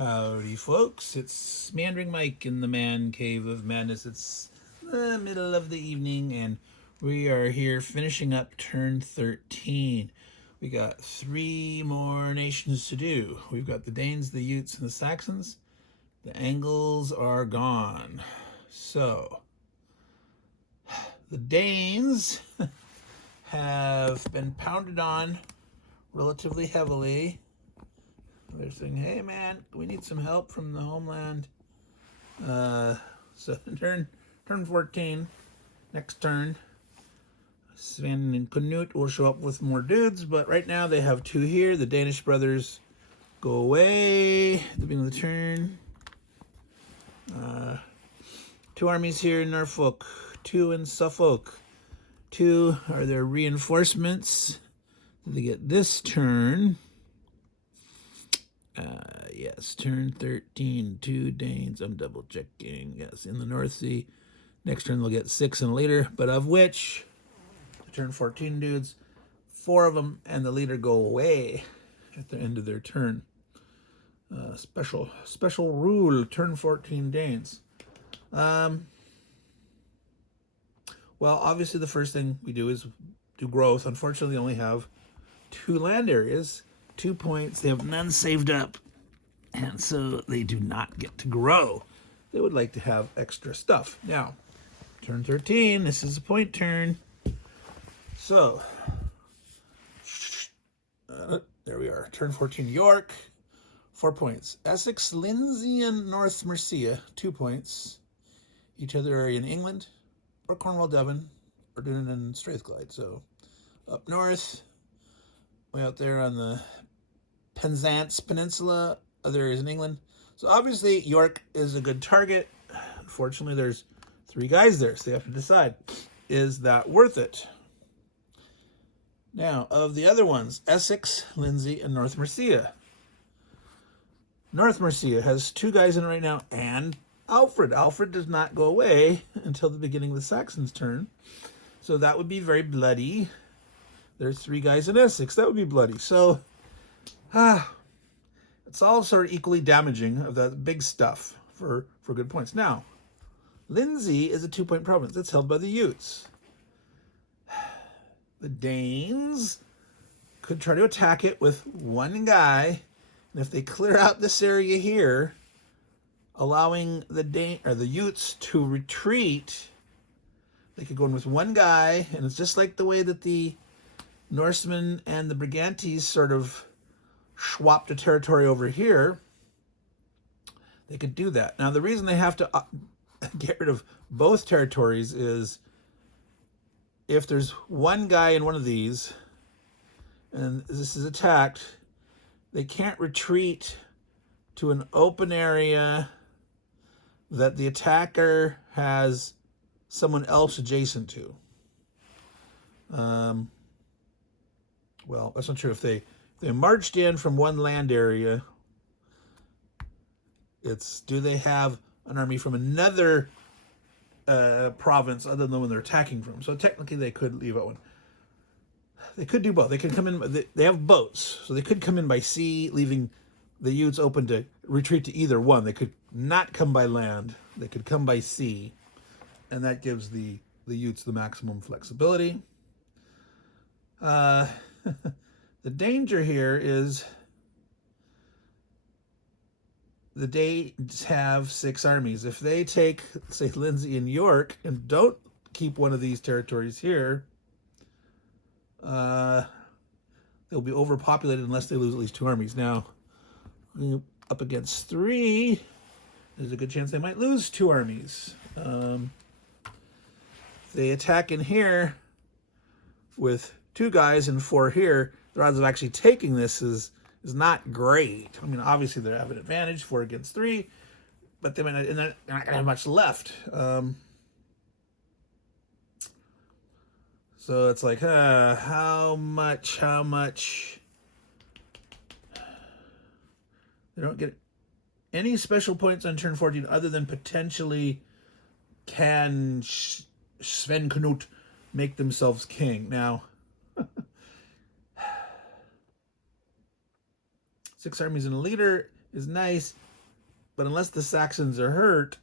Howdy, folks. It's Meandering Mike in the Man Cave of Madness. It's the middle of the evening, and we are here finishing up turn 13. We got 3 more nations to do. We've got the Danes, the Jutes, and the Saxons. The Angles are gone. So, the Danes have been pounded on relatively heavily. They're saying, hey man, we need some help from the homeland. So turn 14, next turn, Sven and Knut will show up with more dudes, but right now they have 2 here. The Danish brothers go away at the beginning of the turn. 2 armies here in Norfolk, 2 in Suffolk. 2 are their reinforcements. They get this turn. Yes, turn 13, 2 Danes. I'm double checking. Yes, in the North Sea. Next turn they'll get 6 and a leader, but of which, the turn 14 dudes, 4 of them and the leader go away at the end of their turn. Special rule, turn 14 Danes. Well, obviously the first thing we do is do growth. Unfortunately, they only have 2 land areas, 2 points. They have none saved up, and so they do not get to grow. They would like to have extra stuff. Now, turn 13, this is a point turn. So, there we are. Turn 14, York, 4 points. Essex, Lindsey, and North Mercia, 2 points. Each other are in England, or Cornwall, Devon, or Dunan and Strathclyde. So, up north, way out there on the Penzance Peninsula, other areas in England. So obviously York is a good target. Unfortunately, there's 3 guys there, so they have to decide, is that worth it? Now, of the other ones, Essex, Lindsey, and North Mercia. North Mercia has 2 guys in it right now, and Alfred. Alfred does not go away until the beginning of the Saxons' turn. So that would be very bloody. There's 3 guys in Essex. That would be bloody. So, it's all sort of equally damaging of that big stuff for good points. Now, Lindsey is a 2-point province. It's held by the Jutes. The Danes could try to attack it with 1 guy, and if they clear out this area here, allowing the Jutes to retreat, they could go in with 1 guy, and it's just like the way that the Norsemen and the Brigantes sort of swapped a territory over here. They could do that. Now, the reason they have to get rid of both territories is if there's 1 guy in one of these and this is attacked, they can't retreat to an open area that the attacker has someone else adjacent to. Well, that's not true. If they marched in from 1 land area, it's, do they have an army from another province other than the one they're attacking from? So technically they could leave out 1. They could do both. They could come in, they have boats, so they could come in by sea, leaving the Jutes open to retreat to either one. They could not come by land. They could come by sea, and that gives the Jutes the maximum flexibility. The danger here is the Danes have 6 armies. If they take, say, Lindsey and York and don't keep one of these territories here, they'll be overpopulated unless they lose at least 2 armies. Now, up against 3, there's a good chance they might lose 2 armies. If they attack in here with 2 guys and 4 here, the odds of actually taking this is not great. I mean, obviously they have an advantage, 4 against 3, but they might not, and they're not going to have much left. So it's like, how much? They don't get any special points on turn 14 other than potentially can Sven Knut make themselves king. Now, 6 armies and a leader is nice. But unless the Saxons are hurt,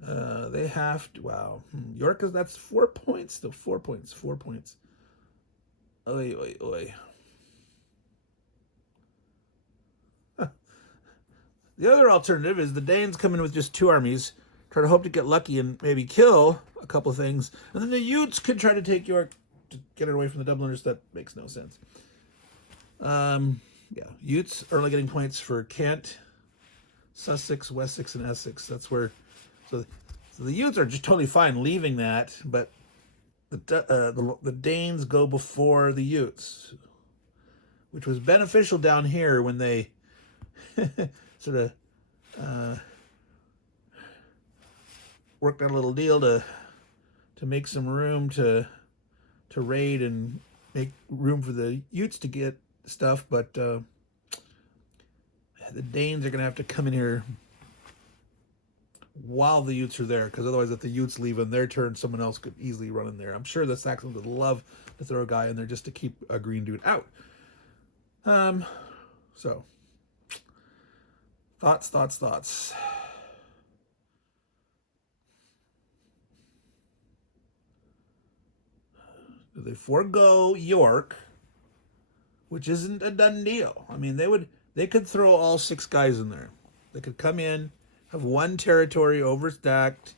they have to. Wow, York that's 4 points. Still 4 points. 4 points. Oi, oi, oi. The other alternative is the Danes come in with just 2 armies, try to hope to get lucky and maybe kill a couple of things, and then the Utes could try to take York to get it away from the Dubliners. That makes no sense. Yeah, Utes are only getting points for Kent, Sussex, Wessex, and Essex. That's where, so the Utes are just totally fine leaving that, but the Danes go before the Utes, which was beneficial down here when they sort of worked out a little deal to make some room to raid and make room for the Utes to get stuff, but the Danes are going to have to come in here while the Utes are there, because otherwise if the Utes leave on their turn, someone else could easily run in there. I'm sure the Saxons would love to throw a guy in there just to keep a green dude out. So thoughts. Do they forego York, which isn't a done deal? I mean, they could throw all 6 guys in there. They could come in, have 1 territory overstacked.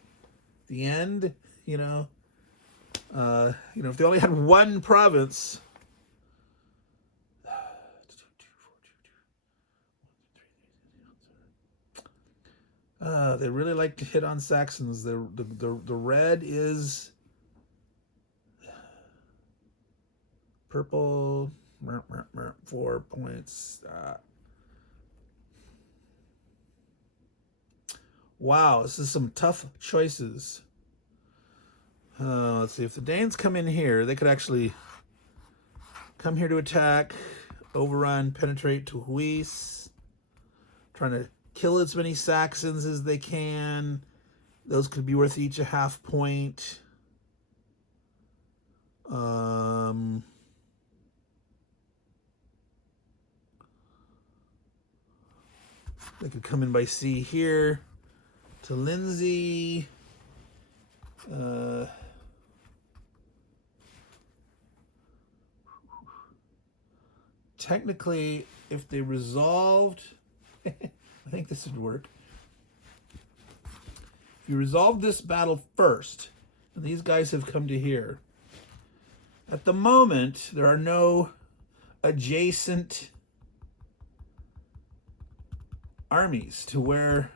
The end, if they only had 1 province. They really like to hit on Saxons. The red is purple. 4 points. Wow, this is some tough choices. Let's see. If the Danes come in here, they could actually come here to attack, overrun, penetrate to Huis, trying to kill as many Saxons as they can. Those could be worth each a half point. They could come in by sea here to Lindsay. Technically, if they resolved, I think this would work. If you resolve this battle first, and these guys have come to here, at the moment, there are no adjacent armies to where,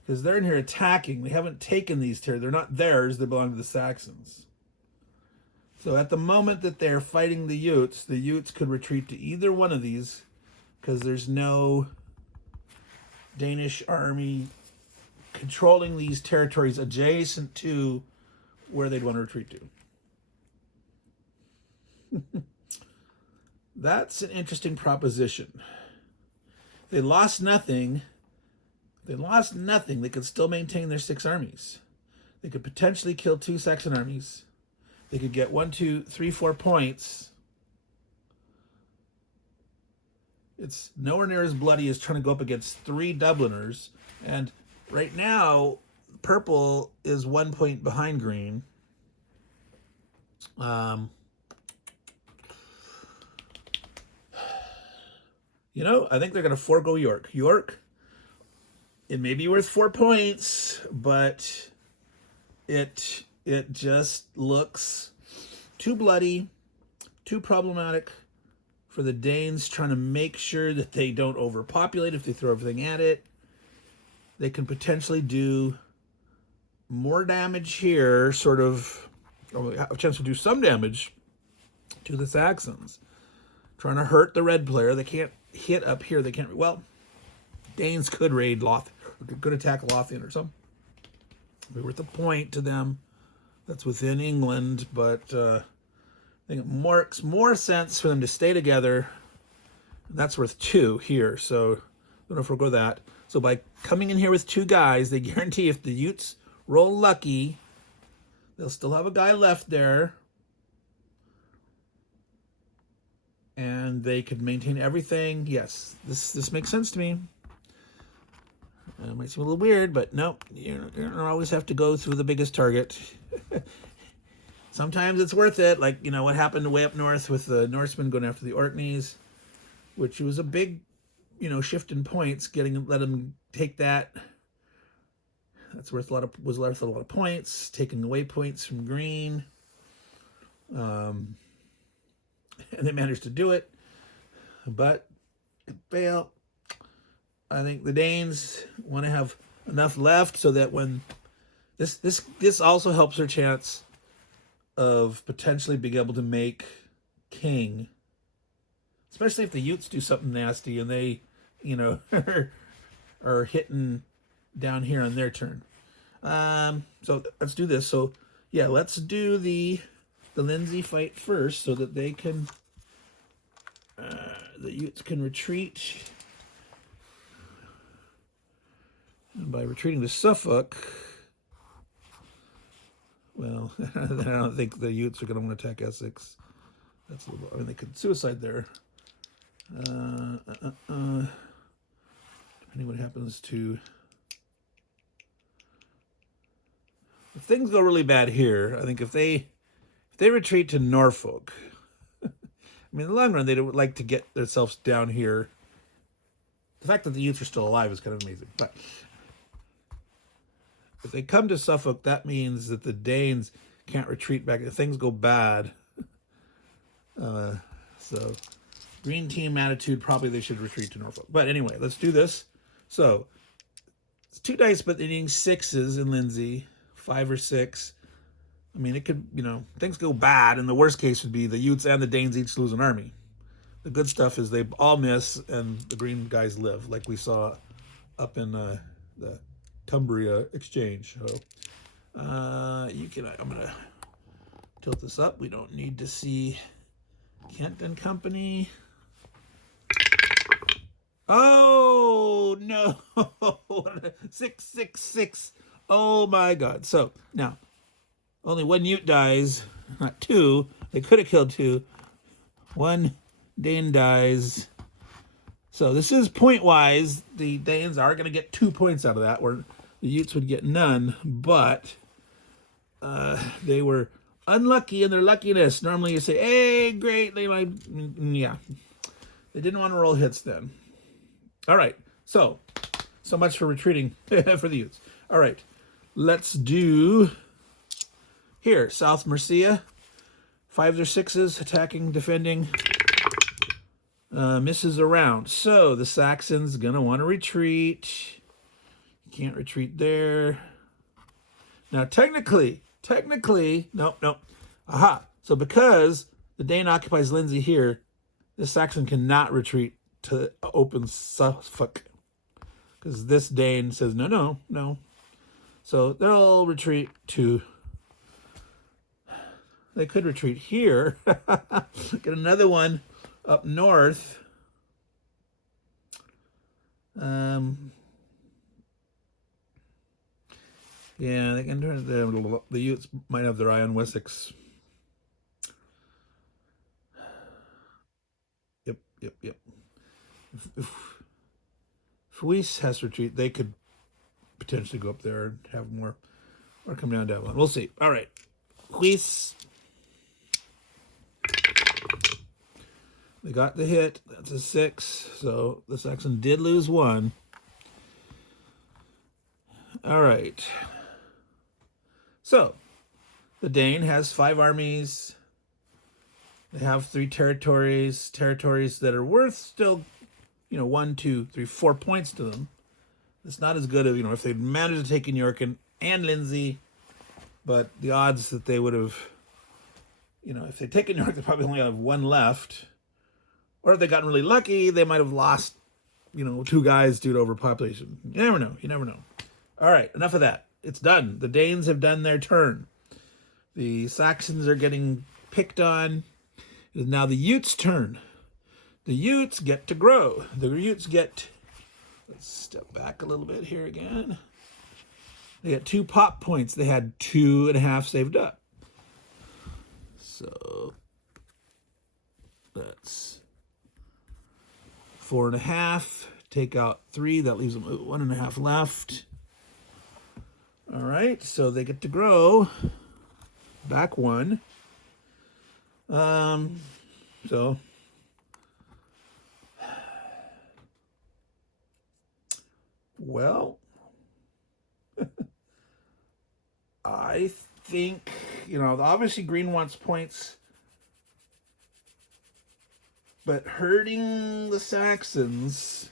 because they're in here attacking. They haven't taken these territories. They're not theirs. They belong to the Saxons. So at the moment that they're fighting the Utes could retreat to either one of these, because there's no Danish army controlling these territories adjacent to where they'd want to retreat to. That's an interesting proposition. They lost nothing. They could still maintain their 6 armies. They could potentially kill 2 Saxon armies. They could get 1, 2, 3, 4 points. It's nowhere near as bloody as trying to go up against 3 Dubliners. And right now, purple is 1 point behind green. I think they're going to forego York. York, it may be worth 4 points, but it just looks too bloody, too problematic for the Danes, trying to make sure that they don't overpopulate if they throw everything at it. They can potentially do more damage here, have a chance to do some damage to the Saxons. Trying to hurt the red player. They can't hit up here. Danes could raid Lothian, could attack Lothian or something. It'd be worth a point to them. That's within England, but I think it makes more sense for them to stay together. That's worth 2 here, so don't know if we'll go that. So by coming in here with 2 guys, they guarantee if the Utes roll lucky, they'll still have a guy left there. and they could maintain everything. Yes, this makes sense to me. It might seem a little weird, but no, you don't always have to go through the biggest target. Sometimes it's worth it, like, what happened way up north with the Norsemen going after the Orkneys, which was a big, shift in points, let them take that. That's worth was worth a lot of points, taking away points from green. And they managed to do it, but it failed. I think the Danes want to have enough left so that when this also helps their chance of potentially being able to make king, especially if the Utes do something nasty and they, are hitting down here on their turn. So let's do this. So yeah, let's do the Lindsay fight first so that they can, the Utes can retreat. And by retreating to Suffolk, well, I don't think the Utes are going to want to attack Essex. That's a little, they could suicide there. Depending what happens to... If things go really bad here, I think if they retreat to Norfolk, in the long run, they would like to get themselves down here. The fact that the Utes are still alive is kind of amazing. But if they come to Suffolk, that means that the Danes can't retreat back. If things go bad, so green team attitude, probably they should retreat to Norfolk. But anyway, let's do this. So it's 2 dice, but they're needing 6s in Lindsay, 5 or 6. It could, things go bad, and the worst case would be the Utes and the Danes each lose an army. The good stuff is they all miss, and the green guys live, like we saw up in the Cumbria exchange. So I'm gonna tilt this up. We don't need to see Kent and Company. Oh no! 666. Oh my God! So now only 1 Ute dies, not 2. They could have killed 2. 1 Dane dies. So this is point-wise. The Danes are going to get 2 points out of that, where the Utes would get none. But they were unlucky in their luckiness. Normally you say, hey, great. Yeah. They didn't want to roll hits then. All right. So much for retreating for the Utes. All right. Let's do here. South Mercia. 5s or 6s, attacking, defending. Misses around. So the Saxons going to want to retreat. Can't retreat there. Now, technically, nope. Aha. So because the Dane occupies Lindsay here, the Saxon cannot retreat to open Suffolk. Because this Dane says, no. So they'll retreat to... They could retreat here. Get another one up north. Yeah, they can turn the Utes might have their eye on Wessex. Yep. If Felice has to retreat, they could potentially go up there and have more, or come down one. We'll see. All right, Felice. They got the hit. That's a 6. So the Saxon did lose 1. All right. So the Dane has 5 armies. They have 3 territories that are worth still, 1, 2, 3, 4 points to them. It's not as good as, if they'd managed to take in York and Lindsay, but the odds that they would have, if they'd taken York, they probably only have 1 left. Or if they got really lucky, they might have lost, 2 guys due to overpopulation. You never know. All right, enough of that. It's done. The Danes have done their turn. The Saxons are getting picked on. It is now the Utes' turn. The Utes get to grow. The Utes get... Let's step back a little bit here again. They got 2 pop points. They had 2.5 saved up. So... Let's 4.5. Take out 3. That leaves them 1.5 left. All right, so they get to grow back 1. So well, I think, obviously green wants points, but hurting the Saxons,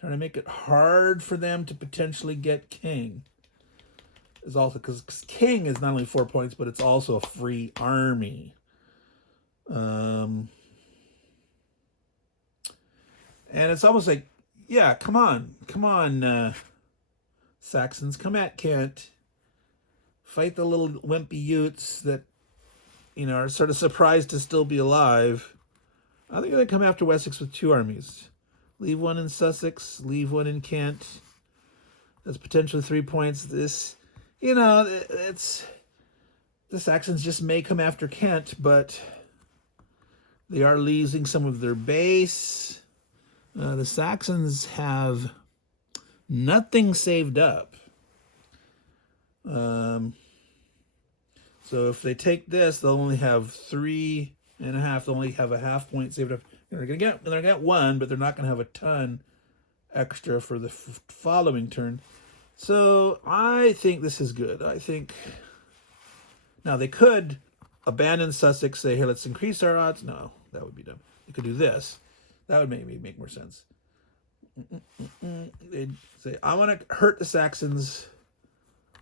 trying to make it hard for them to potentially get king, is also because king is not only 4 points, but it's also a free army. And it's almost like, yeah, come on, Saxons, come at Kent. Fight the little wimpy Utes that, are sort of surprised to still be alive. I think they come after Wessex with 2 armies. Leave 1 in Sussex, leave 1 in Kent. That's potentially 3 points. This, it's... The Saxons just may come after Kent, but they are losing some of their base. The Saxons have nothing saved up. So if they take this, they'll only have 3.5. They'll only have a half point saved up. They're gonna get 1, but they're not gonna have a ton extra for the following turn. So I think this is good. I think now they could abandon Sussex, say, here, let's increase our odds. No, that would be dumb. They could do this. That would maybe make more sense. They'd say, I want to hurt the Saxons.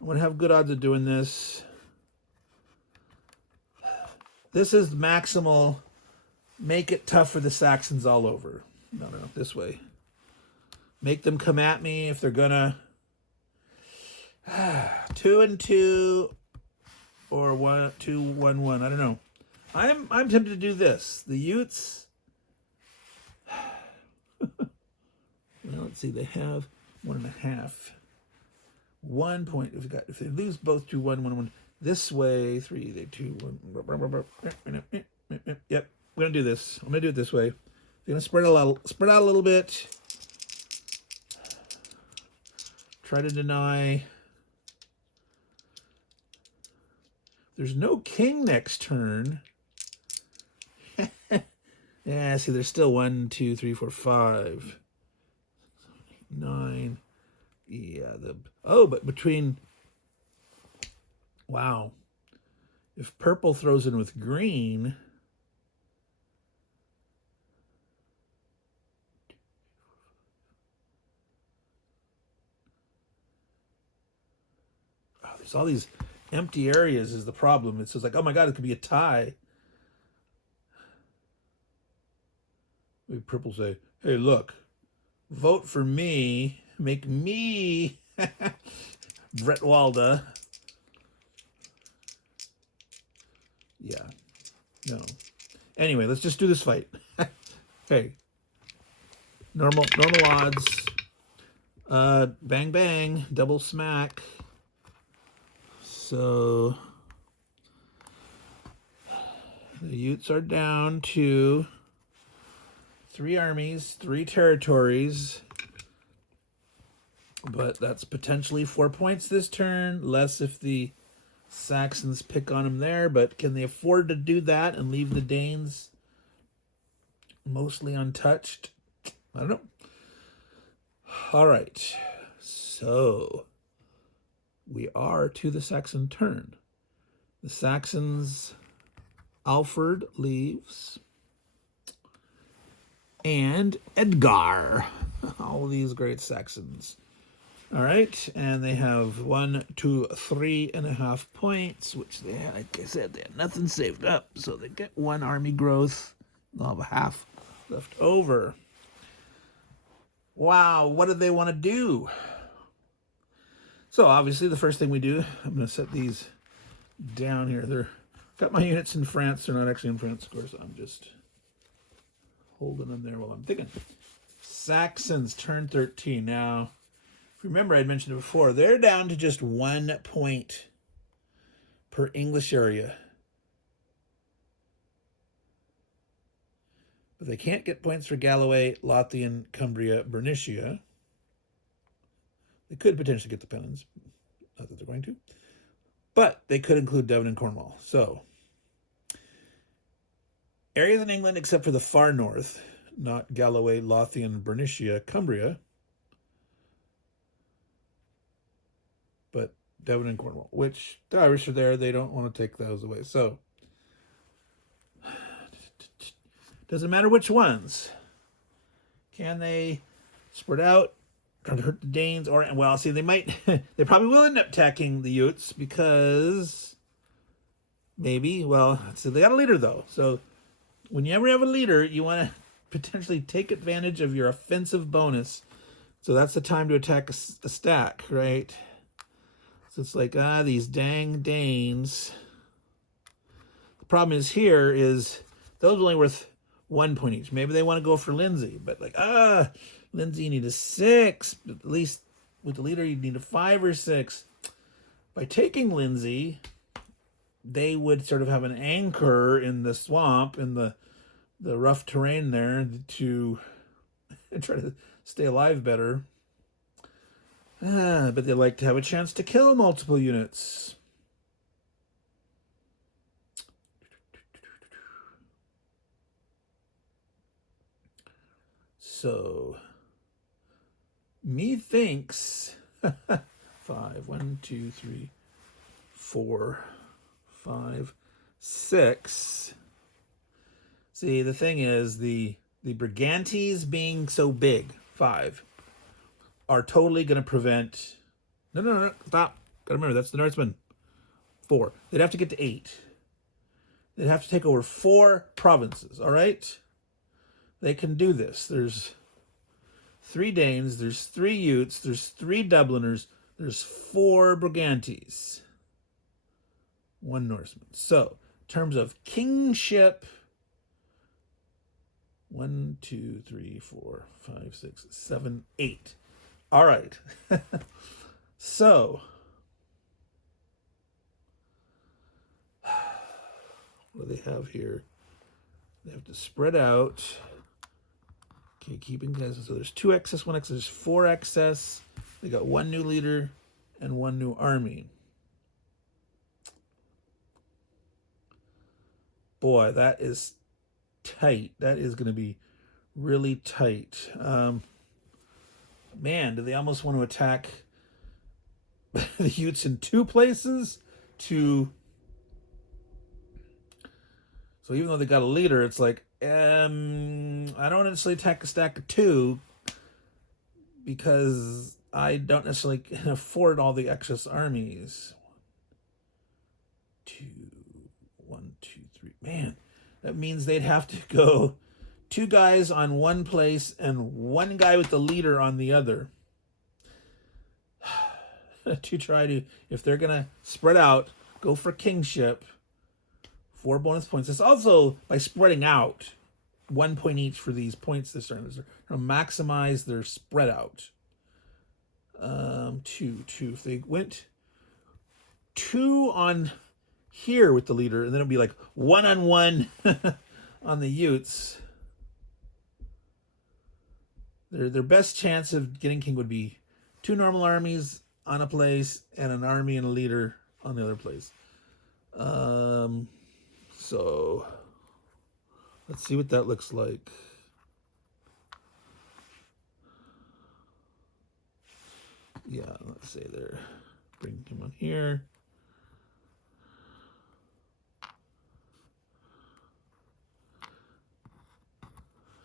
I want to have good odds of doing this. This is maximal. Make it tough for the Saxons all over. No, this way. Make them come at me if they're gonna. 2 and 2 or 1, 2, 1, 1. I don't know. I'm tempted to do this. The Utes. Well, let's see. They have 1.5. 1 point. If they lose both to 1, 1, 1. This way, 3, they 2, 1. Yep, we're gonna do this. I'm gonna do it this way. We're gonna spread out a little bit. Try to deny. There's no king next turn. Yeah, see, there's still 1, 2, 3, 4, 5, 9. Yeah, but between. Wow. If purple throws in with green, there's all these empty areas is the problem. It's just like, oh my God, it could be a tie. Maybe purple say, hey, look, vote for me, make me Bretwalda. Yeah, no. Anyway, let's just do this fight. Hey, normal odds. Bang bang, double smack. So the Utes are down to 3 armies, 3 territories. But that's potentially 4 points this turn, less if the Saxons pick on them there. But can they afford to do that and leave the Danes mostly untouched? I don't know. All right. So we are to the Saxon turn. The Saxons, Alfred leaves. And Edgar. All these great Saxons. All right, and they have 1, 2, 3.5 points, which they had, like I said, they had nothing saved up, so they get 1 army growth. They'll have a half left over. Wow, what do they want to do? So obviously, the first thing we do, I'm going to set these down here. They're got my units in France. They're not actually in France, of course. I'm just holding them there while I'm thinking. Saxons, turn 13 now. Remember, I'd mentioned it before. They're down to just 1 point per English area. If they can't get points for Galloway, Lothian, Cumbria, Bernicia, they could potentially get the pennons. Not that they're going to. But they could include Devon and Cornwall. So, areas in England except for the far north, not Galloway, Lothian, Bernicia, Cumbria, but Devon and Cornwall, which the Irish are there. They don't want to take those away. So, doesn't matter which ones. Can they spread out, trying to hurt the Danes? Or, well, see, they might, they probably will end up attacking the Utes because maybe, well, so they got a leader though. So when you ever have a leader, you want to potentially take advantage of your offensive bonus. So that's the time to attack a stack, right? So it's like, these dang Danes. The problem is here is those are only worth 1 point each. Maybe they want to go for Lindsay, but like, Lindsay, you need a 6. But at least with the leader, you need a 5 or 6. By taking Lindsay, they would sort of have an anchor in the swamp, in the rough terrain there, to try to stay alive better. But they like to have a chance to kill multiple units. So, methinks 5, 1, 2, 3, 4, 5, 6. See, the thing is, the Brigantes being so big, 5, are totally going to prevent. No, stop. Gotta remember, that's the Norsemen. 4. They'd have to get to 8. They'd have to take over 4 provinces, all right? They can do this. There's 3 Danes, there's 3 Utes, there's 3 Dubliners, there's 4 Brigantes, 1 Norseman. So, in terms of kingship, 1, 2, 3, 4, 5, 6, 7, 8. All right. So, what do they have here? They have to spread out. Okay, keeping guys. So there's 2 excess, 1 excess, there's 4 excess. They got 1 new leader and 1 new army. Boy, that is tight. That is going to be really tight. Man, do they almost want to attack the Utes in 2 places? So even though they got a leader, it's like, I don't necessarily attack a stack of 2 because I don't necessarily can afford all the excess armies. 2, 1, 2, 3. Man, that means they'd have to go 2 guys on 1 place and 1 guy with the leader on the other to try to, if they're gonna spread out, go for kingship. 4 bonus points. It's also by spreading out 1 point each for these points this turn. They're going to maximize their spread out. 2. If they went 2 on here with the leader, and then it'll be like 1-on-1 on the Utes. Their best chance of getting king would be 2 normal armies on a place and an army and a leader on the other place. So let's see what that looks like. Yeah, let's say there. Bring him on here.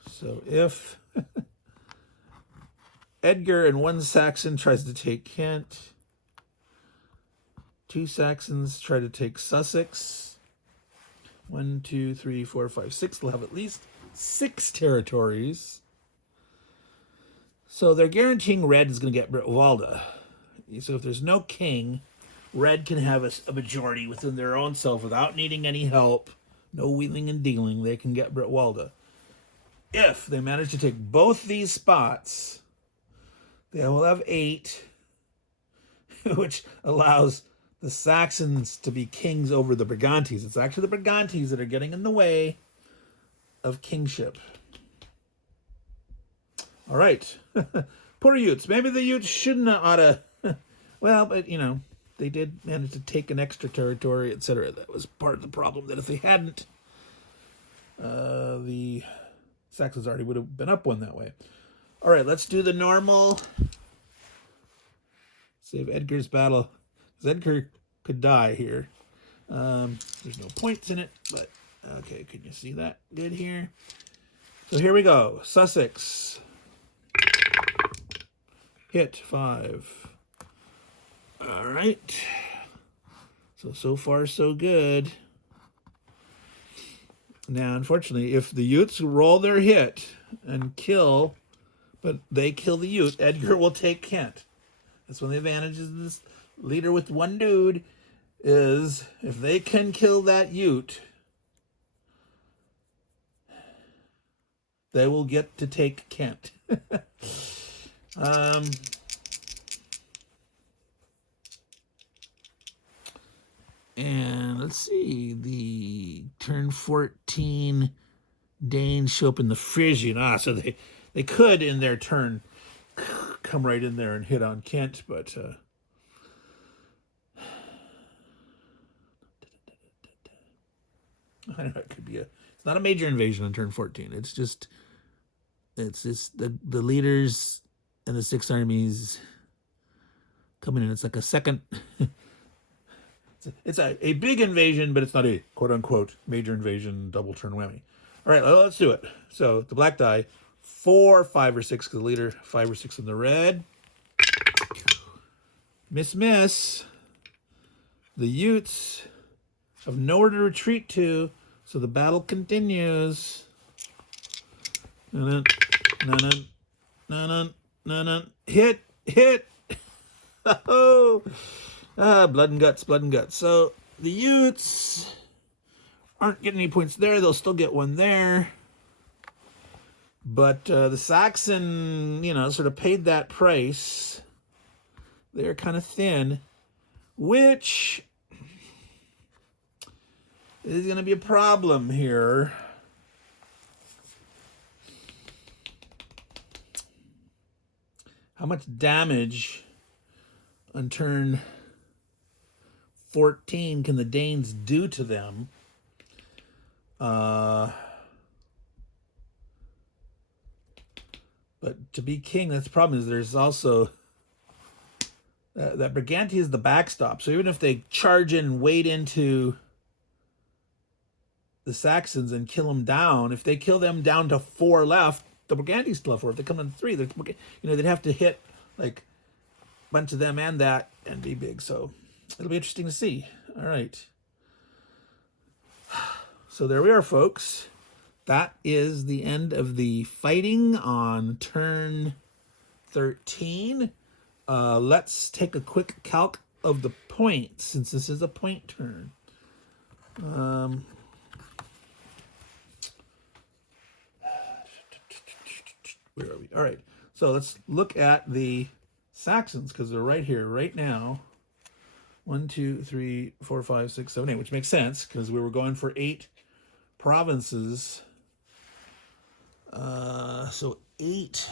So if Edgar and 1 Saxon tries to take Kent, 2 Saxons try to take Sussex. 1, 2, 3, 4, 5, 6. They'll have at least 6 territories. So they're guaranteeing red is going to get Britwalda. So if there's no king, red can have a majority within their own self without needing any help. No wheeling and dealing. They can get Britwalda. If they manage to take both these spots, they will have 8, which allows the Saxons to be kings over the Brigantes. It's actually the Brigantes that are getting in the way of kingship. All right. Poor Utes. Maybe the Utes shouldn't have oughta. Well, but you know, they did manage to take an extra territory, etc. That was part of the problem. That if they hadn't, the Saxons already would have been up one that way. All right, let's do the normal. Save Edgar's battle, because Edgar could die here. There's no points in it, but okay, can you see that good here? So here we go. Sussex. Hit 5. All right. So far, so good. Now, unfortunately, if the Utes roll their hit and kill, but they kill the Ute, Edgar will take Kent. That's one of the advantages of this leader with one dude, is if they can kill that Ute, they will get to take Kent. And let's see, the turn 14 Danes show up in the Frisian. So they could in their turn come right in there and hit on Kent, but I don't know, it could be it's not a major invasion on turn 14. It's just the leaders and the 6 armies coming in. It's like a second. It's a big invasion, but it's not a quote-unquote major invasion, double turn whammy. All right, let's do it. So the black die, 4, 5, or 6, because the leader, 5 or 6 in the red. Miss. The Utes have nowhere to retreat to, so the battle continues. Hit. Oh. Blood and guts. So the Utes aren't getting any points there. They'll still get one there. But the Saxon, sort of paid that price. They're kind of thin, which is going to be a problem here. How much damage on turn 14 can the Danes do to them? But to be king, that's the problem, is there's also that Britannia is the backstop. So even if they charge in and wade into the Saxons and kill them down, if they kill them down to 4 left, the Britannia still have 4. If they come down to 3, they'd have to hit like a bunch of them and that and be big. So it'll be interesting to see. All right. So there we are, folks. That is the end of the fighting on turn 13. Let's take a quick calc of the points, since this is a point turn. Where are we? All right. So let's look at the Saxons, because they're right here, right now. 1, 2, 3, 4, 5, 6, 7, 8, which makes sense because we were going for 8 provinces. So 8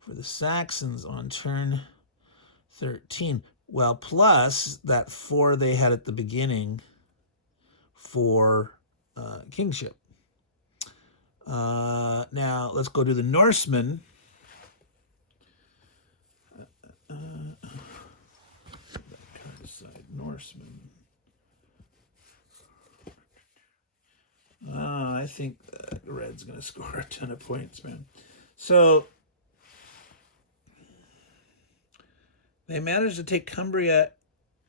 for the Saxons on turn 13. Well, plus that 4 they had at the beginning for kingship. Now let's go to the Norsemen. Norsemen. I think red's going to score a ton of points, man. So they managed to take Cumbria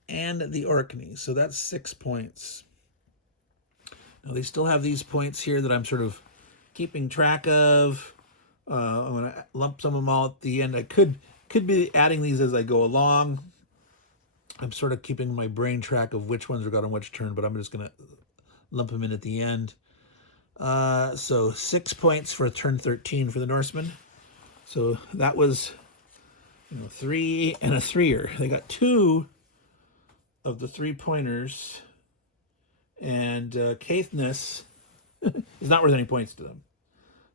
and the Orkneys, so that's 6 points. Now they still have these points here that I'm sort of keeping track of. I'm going to lump some of them all at the end. I could be adding these as I go along. I'm sort of keeping my brain track of which ones are got on which turn, but I'm just going to lump them in at the end. So 6 points for turn 13 for the Norsemen. So that was 3 and a 3-er. They got 2 of the 3-pointers, and Caithness is not worth any points to them.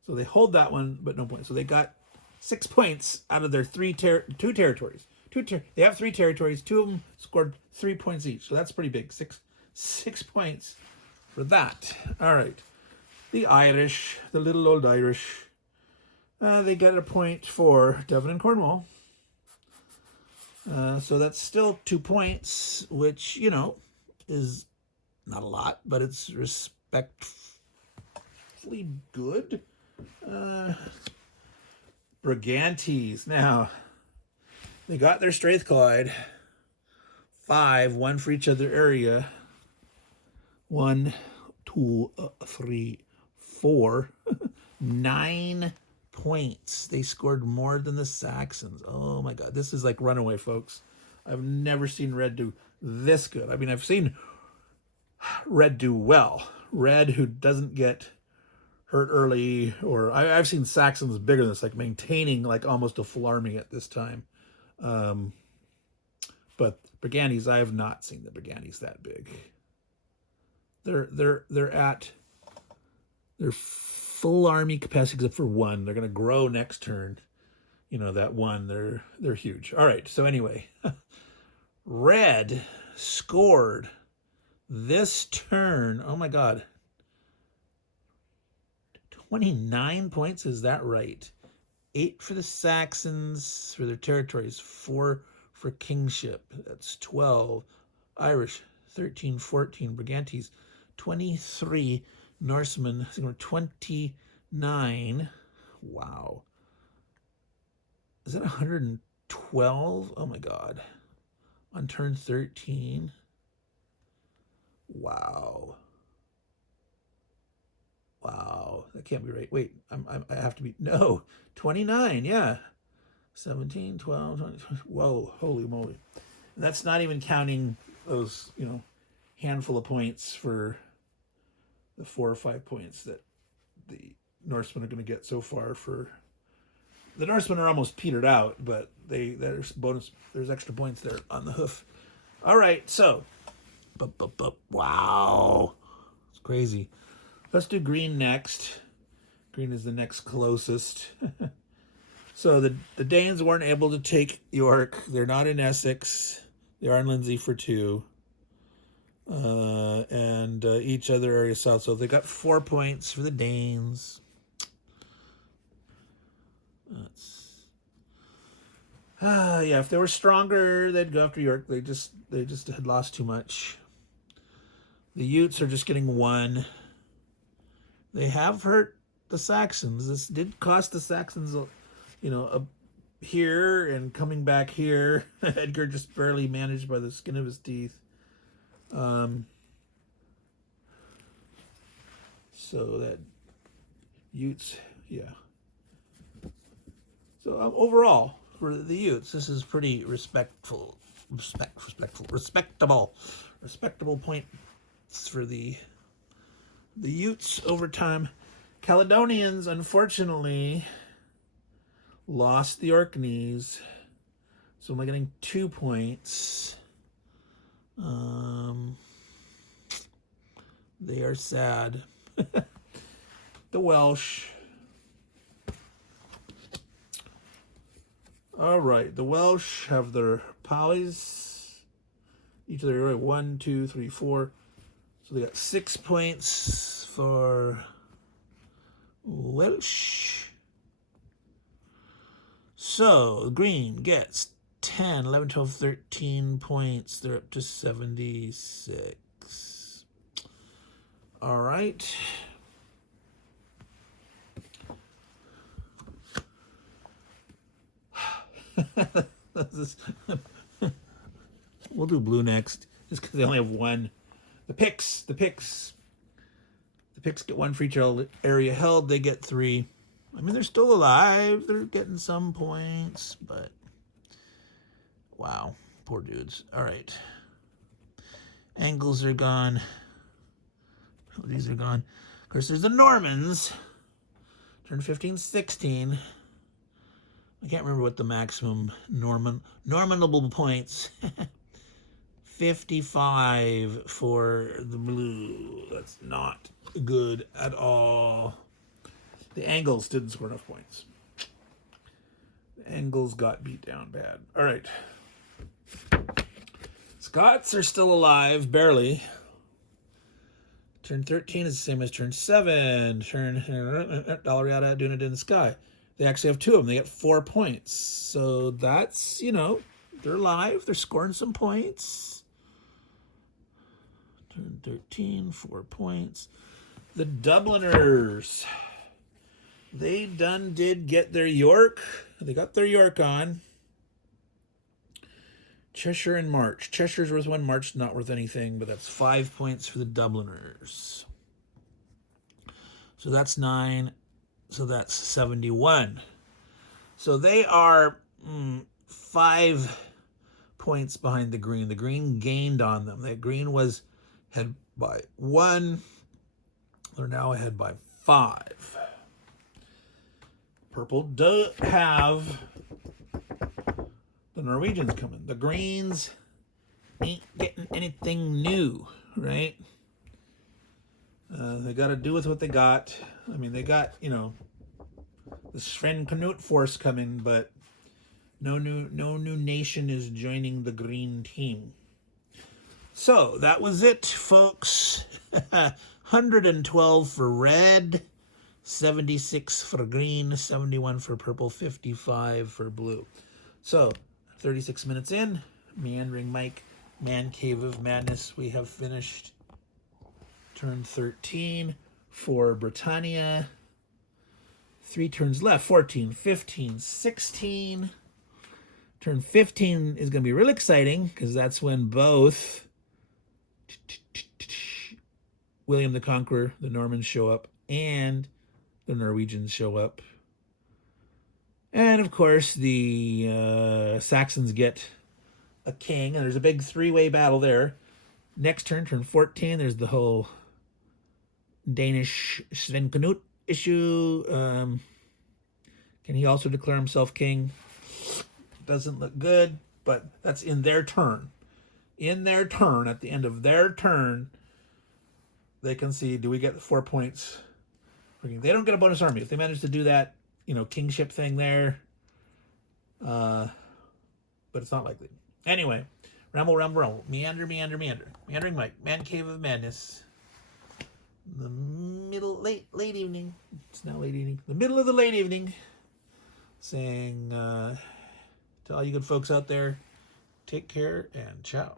So they hold that one, but no points. So they got 6 points out of their two territories. They have 3 territories. 2 of them scored 3 points each. So that's pretty big. Six points for that. All right. The Irish, the little old Irish, they get a point for Devon and Cornwall. So that's still 2 points, which, you know, is not a lot, but it's respectfully good. Brigantes. Now, they got their Strathclyde. 5, 1 for each other area. 1, 2, 3, 4. 9 points. They scored more than the Saxons. Oh my God. This is like runaway, folks. I've never seen Red do this good. I mean, I've seen Red do well. Red, who doesn't get hurt early, or I've seen Saxons bigger than this, like maintaining like almost a full army at this time. But Brigantes, I have not seen the Brigantes that big. They're at their full army capacity except for 1. They're going to grow next turn. You know, that 1, they're huge. All right, so anyway, Red scored this turn. Oh my God. 29 points, is that right? 8 for the Saxons for their territories, 4 for kingship. That's 12. Irish, 13, 14. Brigantes, 23. Norsemen, 29. Wow. Is that 112? Oh my God. On turn 13. Wow. Wow, that can't be right. Wait, I have to be, no, 29, yeah. 17, 12, 20, whoa, holy moly. And that's not even counting those, you know, handful of points for the 4 or 5 points that the Norsemen are going to get so far. For the Norsemen are almost petered out, but there's extra points there on the hoof. All right, so, wow, it's crazy. Let's do green next. Green is the next closest. So the Danes weren't able to take York. They're not in Essex. They are in Lindsey for 2. And each other area south. So they got 4 points for the Danes. Yeah, if they were stronger, they'd go after York. They just had lost too much. The Utes are just getting 1. They have hurt the Saxons. This did cost the Saxons, you know, here and coming back here. Edgar just barely managed by the skin of his teeth. So that Utes, yeah. So overall, for the Utes, this is pretty respectable points for the Utes over time. Caledonians, unfortunately, lost the Orkneys, so I'm only getting 2 points. They are sad. The Welsh. All right, the Welsh have their pallies. Each of their 1, 2, 3, 4. So they got 6 points for Welsh. So green gets 10, 11, 12, 13 points. They're up to 76. All right. We'll do blue next, just because they only have 1. The Picts get 1 for each area held. They get 3. I mean, they're still alive. They're getting some points, but wow, poor dudes. All right. Angles are gone. Oh, these are gone. Of course, there's the Normans. Turn 15, 16. I can't remember what the maximum Normanable points. 55 for the blue. That's not good at all. The Angles didn't score enough points. The Angles got beat down bad. All right. Scots are still alive, barely. Turn 13 is the same as turn 7. Turn Dalriada doing it in the sky. They actually have 2 of them. They get 4 points. So that's, they're alive. They're scoring some points. Turn 13, 4 points. The Dubliners. They did get their York. They got their York on. Cheshire and March. Cheshire's worth 1, March not worth anything, but that's 5 points for the Dubliners. So that's 9. So that's 71. So they are 5 points behind the Green. The Green gained on them. The Green was ahead by 1. They're now ahead by 5. Purple does have the Norwegians coming. The Greens ain't getting anything new, right? They got to do with what they got. I mean, they got, the Sven Knut force coming, but no new nation is joining the Green team. So that was it, folks. 112 for red, 76 for green, 71 for purple, 55 for blue. So 36 minutes in, Meandering Mike, Man Cave of Madness. We have finished turn 13 for Britannia. 3 turns left, 14, 15, 16. Turn 15 is going to be real exciting because that's when both William the Conqueror, the Normans, show up, and the Norwegians show up. And, of course, the Saxons get a king, and there's a big 3-way battle there. Next turn, turn 14, there's the whole Danish Sven Knut issue. Can he also declare himself king? Doesn't look good, but that's in their turn. In their turn, at the end of their turn, they can see, do we get 4 points? They don't get a bonus army. If they manage to do that, kingship thing there, but it's not likely. Anyway, ramble, meander. Meandering Mike, Man Cave of Madness. The late evening. It's now late evening. The middle of the late evening. Saying to all you good folks out there, take care and ciao.